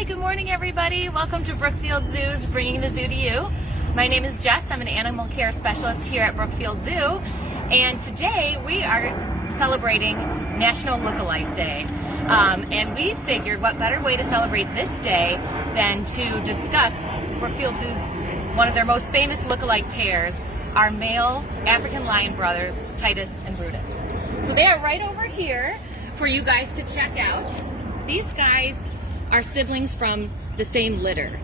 Hi, good morning everybody. Welcome to Brookfield Zoo's Bringing the Zoo to You. My name is Jess. I'm an animal care specialist here at Brookfield Zoo. And today we are celebrating National Lookalike Day. And we figured what better way to celebrate this day than to discuss Brookfield Zoo's one of their most famous lookalike pairs, our male African lion brothers, Titus and Brutus. So they are right over here for you guys to check out. These guys are siblings from the same litter.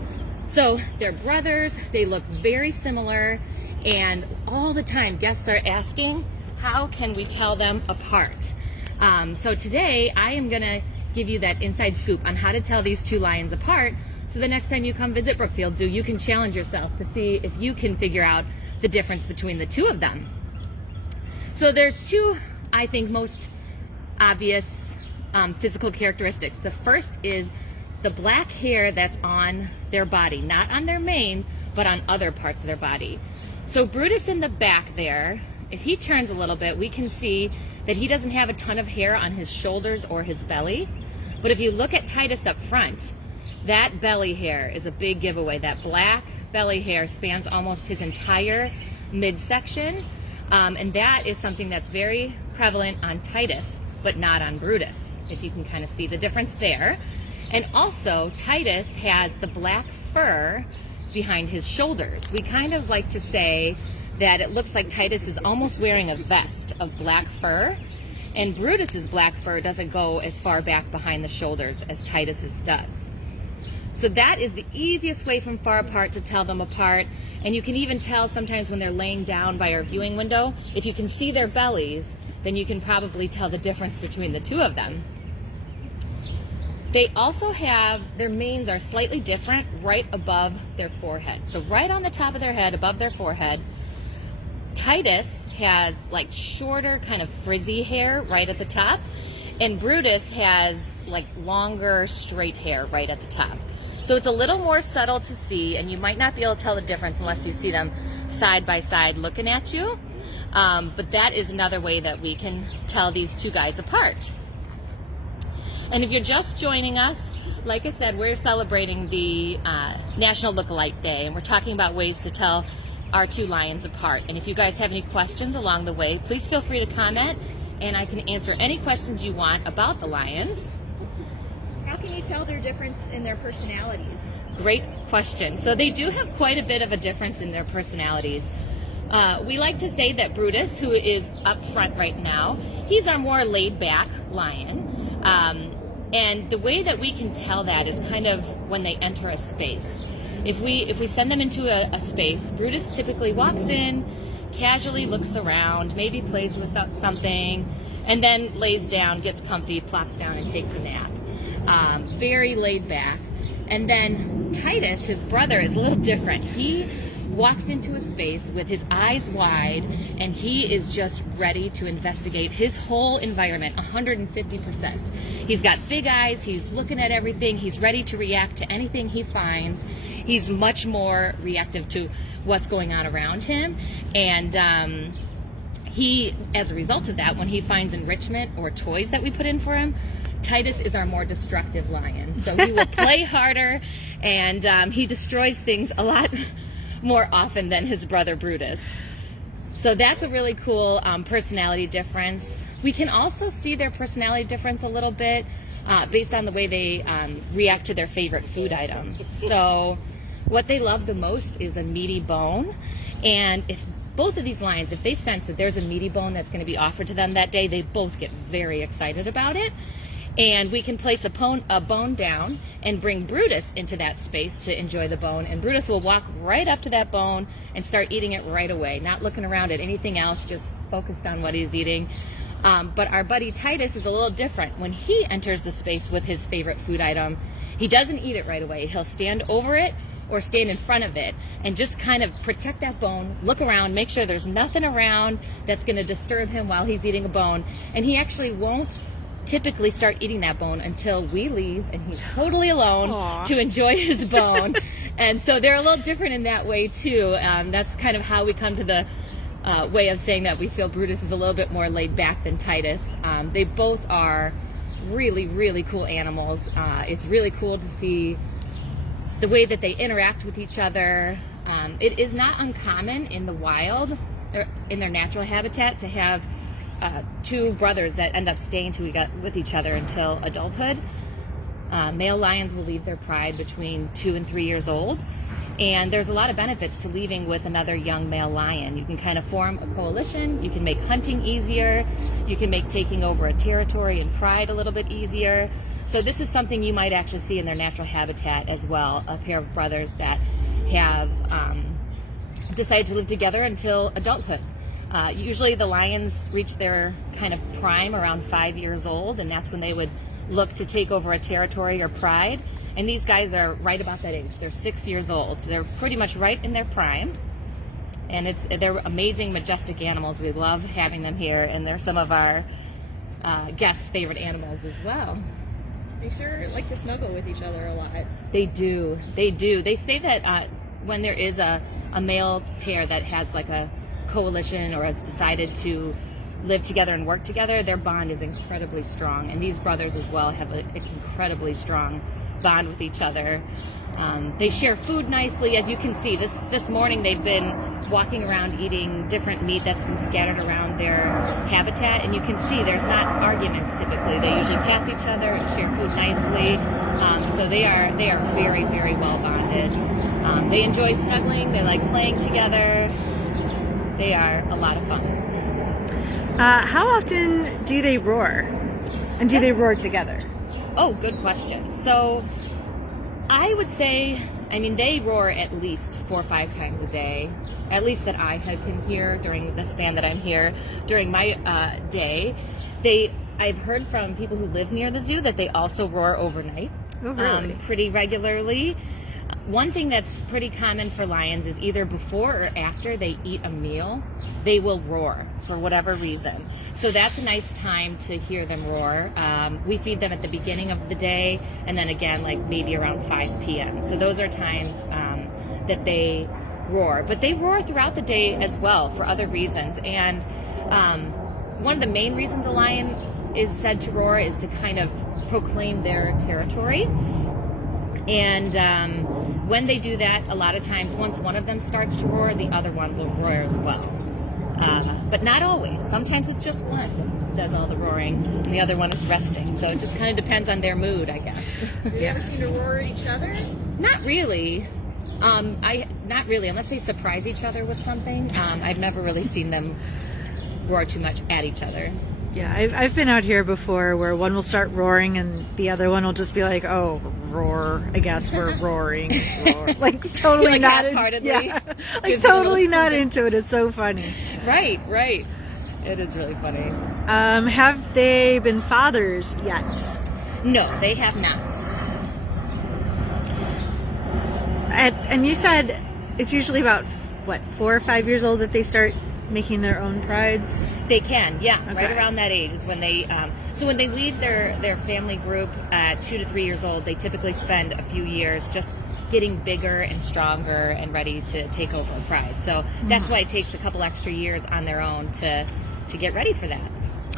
So they're brothers, they look very similar, and all the time guests are asking, how can we tell them apart? So today I am gonna give you that inside scoop on how to tell these two lions apart, so the next time you come visit Brookfield Zoo, you can challenge yourself to see if you can figure out the difference between the two of them. So there's two, I think, most obvious physical characteristics. The first is the black hair that's on their body, not on their mane, but on other parts of their body. So Brutus in the back there, if he turns a little bit, we can see that he doesn't have a ton of hair on his shoulders or his belly. But if you look at Titus up front, that belly hair is a big giveaway. That black belly hair spans almost his entire midsection, and that is something that's very prevalent on Titus, but not on Brutus, if you can kind of see the difference there. And also, Titus has the black fur behind his shoulders. We kind of like to say that it looks like Titus is almost wearing a vest of black fur, and Brutus's black fur doesn't go as far back behind the shoulders as Titus's does. So that is the easiest way from far apart to tell them apart, and you can even tell sometimes when they're laying down by our viewing window. If you can see their bellies, then you can probably tell the difference between the two of them. They also have, their manes are slightly different right above their forehead. So right on the top of their head, above their forehead, Titus has like shorter, kind of frizzy hair right at the top, and Brutus has like longer, straight hair right at the top. So it's a little more subtle to see, and you might not be able to tell the difference unless you see them side by side looking at you. But that is another way that we can tell these two guys apart. And if you're just joining us, like I said, we're celebrating the National Lookalike Day, and we're talking about ways to tell our two lions apart. And if you guys have any questions along the way, please feel free to comment, and I can answer any questions you want about the lions. How can you tell their difference in their personalities? Great question. So they do have quite a bit of a difference in their personalities. We like to say that Brutus, who is up front right now, he's our more laid-back lion. And the way that we can tell that is kind of when they enter a space. If we send them into a space, Brutus typically walks in, casually looks around, maybe plays with something, and then lays down, gets comfy, plops down, and takes a nap. Very laid back. And then Titus, his brother, is a little different. He walks into a space with his eyes wide, and he is just ready to investigate his whole environment 150%. He's got big eyes, he's looking at everything, he's ready to react to anything he finds. He's much more reactive to what's going on around him, and he, as a result of that, when he finds enrichment or toys that we put in for him, Titus is our more destructive lion. So he will play harder, and he destroys things a lot more often than his brother Brutus. So that's a really cool personality difference. We can also see their personality difference a little bit based on the way they react to their favorite food item. So what they love the most is a meaty bone, and if both of these lions, if they sense that there's a meaty bone that's going to be offered to them that day, they both get very excited about it. And we can place a bone down and bring Brutus into that space to enjoy the bone. And Brutus will walk right up to that bone and start eating it right away, not looking around at anything else, just focused on what he's eating. But our buddy Titus is a little different. When he enters the space with his favorite food item, he doesn't eat it right away. He'll stand over it or stand in front of it and just kind of protect that bone, look around, make sure there's nothing around that's going to disturb him while he's eating a bone. And he actually won't typically start eating that bone until we leave and he's totally alone. Aww. To enjoy his bone. And so they're a little different in that way too. That's kind of how we come to the way of saying that we feel Brutus is a little bit more laid back than Titus. They both are really, really cool animals. It's really cool to see the way that they interact with each other. It is not uncommon in the wild, or in their natural habitat, to have two brothers that end up staying with each other until adulthood. Male lions will leave their pride between 2 and 3 years old, and there's a lot of benefits to leaving with another young male lion. You can kind of form a coalition, you can make hunting easier, you can make taking over a territory and pride a little bit easier. So this is something you might actually see in their natural habitat as well, a pair of brothers that have decided to live together until adulthood. Usually the lions reach their kind of prime around 5 years old, and that's when they would look to take over a territory or pride. And these guys are right about that age. They're 6 years old. So they're pretty much right in their prime. And they're amazing, majestic animals. We love having them here, and they're some of our guests' favorite animals as well. They sure like to snuggle with each other a lot. They do. They say that when there is a male pair that has like a coalition or has decided to live together and work together, their bond is incredibly strong. And these brothers as well have an incredibly strong bond with each other. They share food nicely. As you can see, this morning they've been walking around eating different meat that's been scattered around their habitat, and you can see there's not arguments typically. They usually pass each other and share food nicely. So they are very, very well bonded. They enjoy snuggling. They like playing together. They are a lot of fun. How often do they roar? And do they roar together? Oh, good question. So I would say, they roar at least 4 or 5 times a day, at least that I have been here during the span that I'm here during my day. I've heard from people who live near the zoo that they also roar overnight. Oh, really? Pretty regularly. One thing that's pretty common for lions is either before or after they eat a meal, they will roar for whatever reason. So that's a nice time to hear them roar. We feed them at the beginning of the day, and then again, like maybe around 5 p.m. So those are times that they roar. But they roar throughout the day as well for other reasons. And one of the main reasons a lion is said to roar is to kind of proclaim their territory. And when they do that, a lot of times, once one of them starts to roar, the other one will roar as well. But not always. Sometimes it's just one that does all the roaring, and the other one is resting. So it just kind of depends on their mood, I guess. Do they ever seem to roar at each other? Not really. Not really, unless they surprise each other with something. I've never really seen them roar too much at each other. Yeah, I've been out here before where one will start roaring and the other one will just be like, "Oh, roar! I guess we're roaring." Roar. Like totally like not half-heartedly like totally not into it. It's so funny. Right. It is really funny. Have they been fathers yet? No, they have not. And you said it's usually about 4 or 5 years old that they start making their own prides? They can, yeah. Okay. Right around that age is when they, so when they leave their family group at 2 to 3 years old, they typically spend a few years just getting bigger and stronger and ready to take over a pride. So that's why it takes a couple extra years on their own to get ready for that.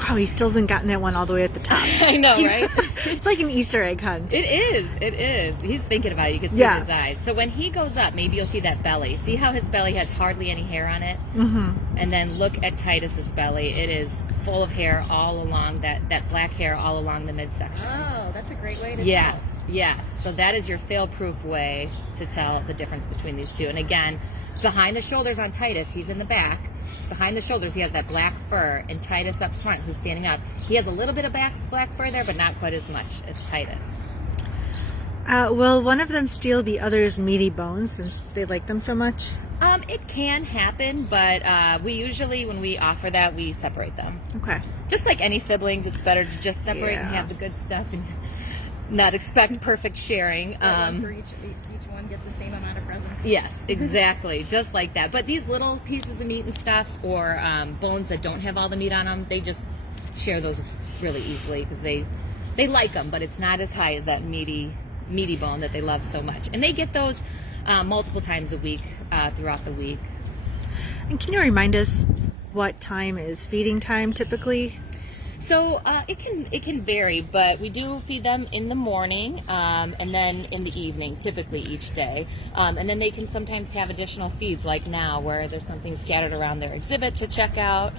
Oh, he still hasn't gotten that one all the way at the top. I know, right? It's like an Easter egg hunt. It is. He's thinking about it. You can see in his eyes. So when he goes up, maybe you'll see that belly. See how his belly has hardly any hair on it? Mm-hmm. And then look at Titus's belly. It is full of hair all along that black hair all along the midsection. Oh, that's a great way to Yes. tell. So that is your fail-proof way to tell the difference between these two. And again, behind the shoulders on Titus, he's in the back. Behind the shoulders, he has that black fur, and Titus up front, who's standing up, he has a little bit of black fur there, but not quite as much as Titus. Will one of them steal the other's meaty bones since they like them so much? It can happen, but we usually, when we offer that, we separate them. Okay. Just like any siblings, it's better to just separate and Yeah. have the good stuff and not expect perfect sharing. One for each one gets the same amount of presents. Yes, exactly, just like that. But these little pieces of meat and stuff, or bones that don't have all the meat on them, they just share those really easily because they like them, but it's not as high as that meaty bone that they love so much. And they get those multiple times a week throughout the week. And can you remind us what time is feeding time typically? So it can vary, but we do feed them in the morning and then in the evening, typically each day. And then they can sometimes have additional feeds, like now, where there's something scattered around their exhibit to check out.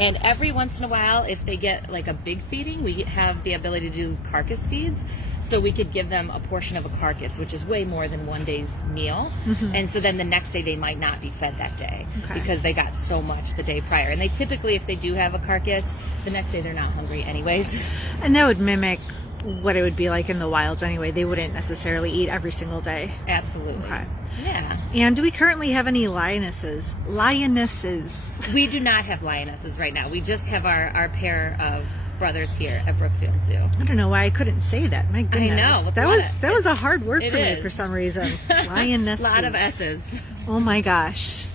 And every once in a while, if they get like a big feeding, we have the ability to do carcass feeds. So we could give them a portion of a carcass, which is way more than one day's meal. Mm-hmm. And so then the next day they might not be fed that day because they got so much the day prior. And they typically, if they do have a carcass, the next day they're not hungry anyways. And that would mimic what it would be like in the wilds anyway. They wouldn't necessarily eat every single day. Absolutely. Okay. Yeah. And do we currently have any lionesses? We do not have lionesses right now. We just have our pair of brothers here at Brookfield Zoo. I don't know why I couldn't say that. My goodness. I know. That was a hard word for me for some reason. Lionesses. A lot of S's. Oh my gosh.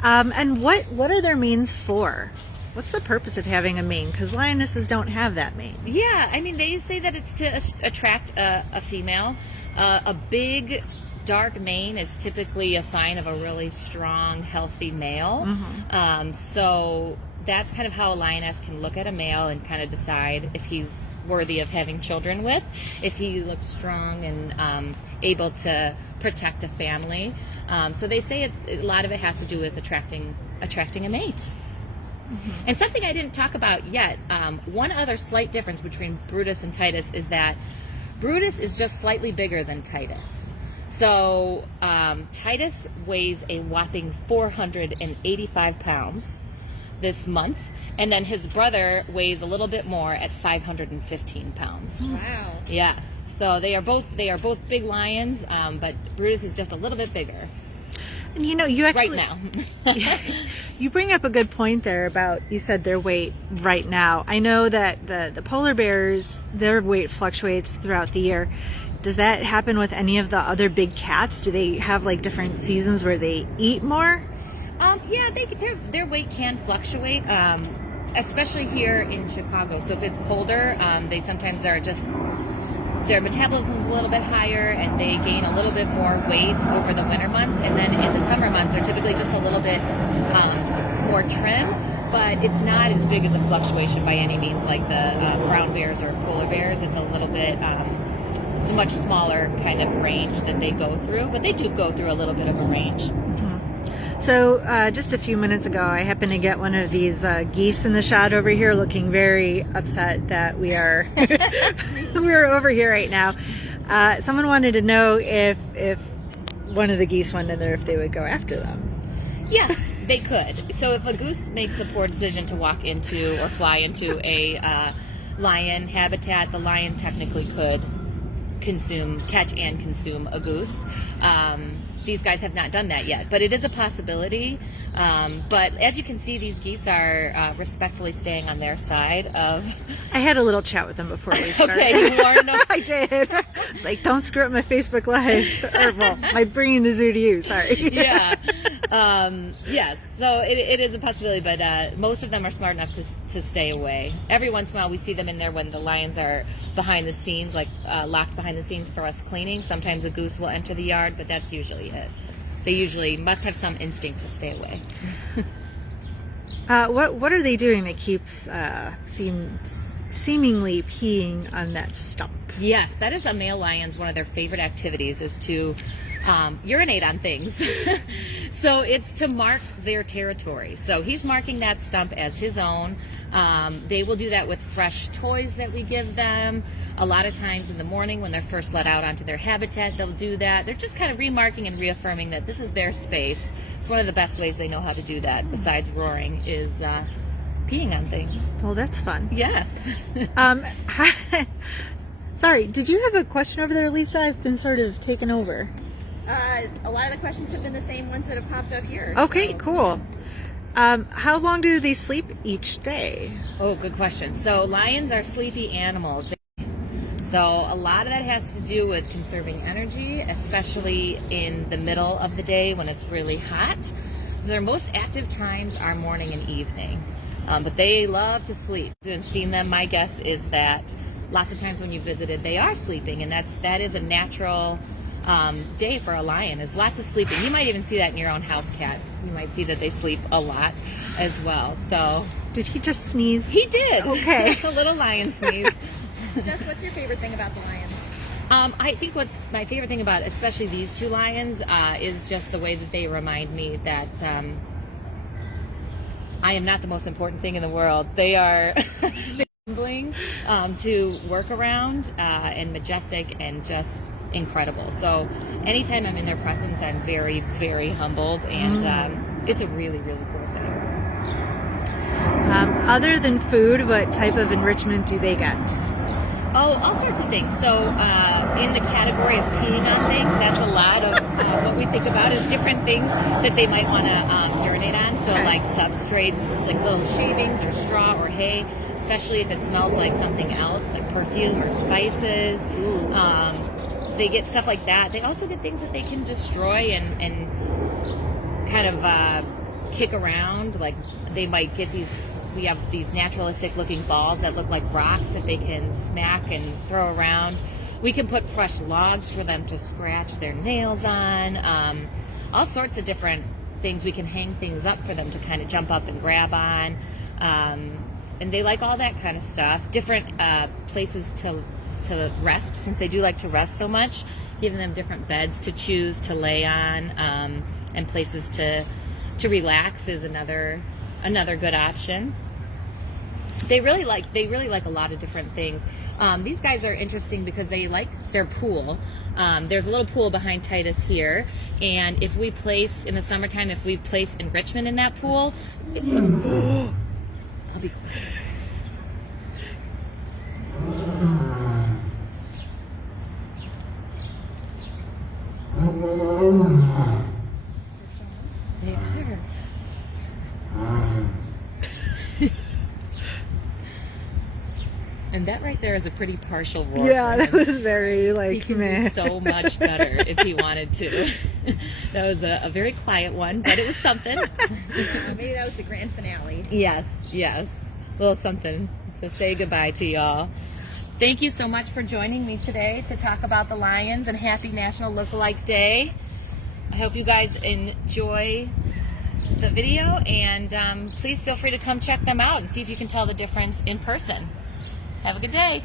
And what are their manes for? What's the purpose of having a mane? Because lionesses don't have that mane. Yeah, I mean, they say that it's to attract a female. A big, dark mane is typically a sign of a really strong, healthy male. Mm-hmm. So that's kind of how a lioness can look at a male and kind of decide if he's worthy of having children with, if he looks strong and able to protect a family. So they say a lot of it has to do with attracting a mate. Mm-hmm. And something I didn't talk about yet, one other slight difference between Brutus and Titus is that Brutus is just slightly bigger than Titus. So Titus weighs a whopping 485 pounds this month, and then his brother weighs a little bit more at 515 pounds. Wow. Yes. So they are both big lions, but Brutus is just a little bit bigger. And you actually right now. you bring up a good point there about, you said their weight right now. I know that the polar bears, their weight fluctuates throughout the year. Does that happen with any of the other big cats? Do they have like different seasons where they eat more? Yeah, their weight can fluctuate, especially here in Chicago. So if it's colder, they sometimes are just, their metabolism's a little bit higher and they gain a little bit more weight over the winter months. And then in the summer months, they're typically just a little bit more trim, but it's not as big as a fluctuation by any means like the brown bears or polar bears. It's a little bit, it's a much smaller kind of range that they go through, but they do go through a little bit of a range. So just a few minutes ago, I happened to get one of these geese in the shot over here, looking very upset that we are we're over here right now. Someone wanted to know if one of the geese went in there, if they would go after them. Yes, they could. So if a goose makes a poor decision to walk into or fly into a lion habitat, the lion technically could catch and consume a goose. These guys have not done that yet, but it is a possibility. But as you can see, these geese are respectfully staying on their side of... I had a little chat with them before we started. Okay, you warned them? I did. Like, don't screw up my Facebook Live. Or, well, my bringing the zoo to you, sorry. Yeah. Yes, so it is a possibility, but most of them are smart enough to stay away. Every once in a while we see them in there when the lions are behind the scenes, like locked behind the scenes for us cleaning. Sometimes a goose will enter the yard, but that's usually it. They usually must have some instinct to stay away. What are they doing that keeps seemingly peeing on that stump? Yes, that is a male lion's one of their favorite activities, is to urinate on things. So it's to mark their territory. So he's marking that stump as his own. They will do that with fresh toys that we give them. A lot of times in the morning when they're first let out onto their habitat, they'll do that. They're just kind of remarking and reaffirming that this is their space. It's one of the best ways they know how to do that, besides roaring, is peeing on things. Well, that's fun. Yes. Sorry, did you have a question over there, Lisa? I've been sort of taken over. A lot of the questions have been the same ones that have popped up here. Okay, so. cool. How long do they sleep each day? Oh, good question. So lions are sleepy animals. So a lot of that has to do with conserving energy, especially in the middle of the day when it's really hot. So their most active times are morning and evening. But they love to sleep. And seeing them, my guess is that lots of times when you visited, they are sleeping, and that is a natural day for a lion, is lots of sleeping. You might even see that in your own house cat. You might see that they sleep a lot as well. So Did he just sneeze? He did. Okay. A little lion sneeze. Jess, what's your favorite thing about the lions? I think what's my favorite thing about especially these two lions is just the way that they remind me that I am not the most important thing in the world. They are humbling to work around and majestic and just incredible. So anytime I'm in their presence, I'm very, very humbled, and it's a really, really cool thing. Other than food, what type of enrichment do they get? Oh, all sorts of things. So in the category of peeing on things, that's a lot of what we think about is different things that they might want to urinate on. So like substrates, like little shavings or straw or hay, especially if it smells like something else, like perfume or spices. They get stuff like that. They also get things that they can destroy and kind of kick around. Like they might get these. We have these naturalistic looking balls that look like rocks that they can smack and throw around. We can put fresh logs for them to scratch their nails on. All sorts of different things. We can hang things up for them to kind of jump up and grab on. And they like all that kind of stuff. Different places to rest, since they do like to rest so much. Giving them different beds to choose to lay on, and places to relax is another good option. They really like a lot of different things. These guys are interesting because they like their pool. There's a little pool behind Titus here, and if we place in the summertime, if we place enrichment in that pool, I'll be quiet. They are. And that right there is a pretty partial roar. Yeah, that was very He can do so much better if he wanted to. That was a very quiet one, but it was something. Maybe that was the grand finale. Yes. A little something to say goodbye to y'all. Thank you so much for joining me today to talk about the lions, and happy National Lookalike Day. I hope you guys enjoy the video, and please feel free to come check them out and see if you can tell the difference in person. Have a good day.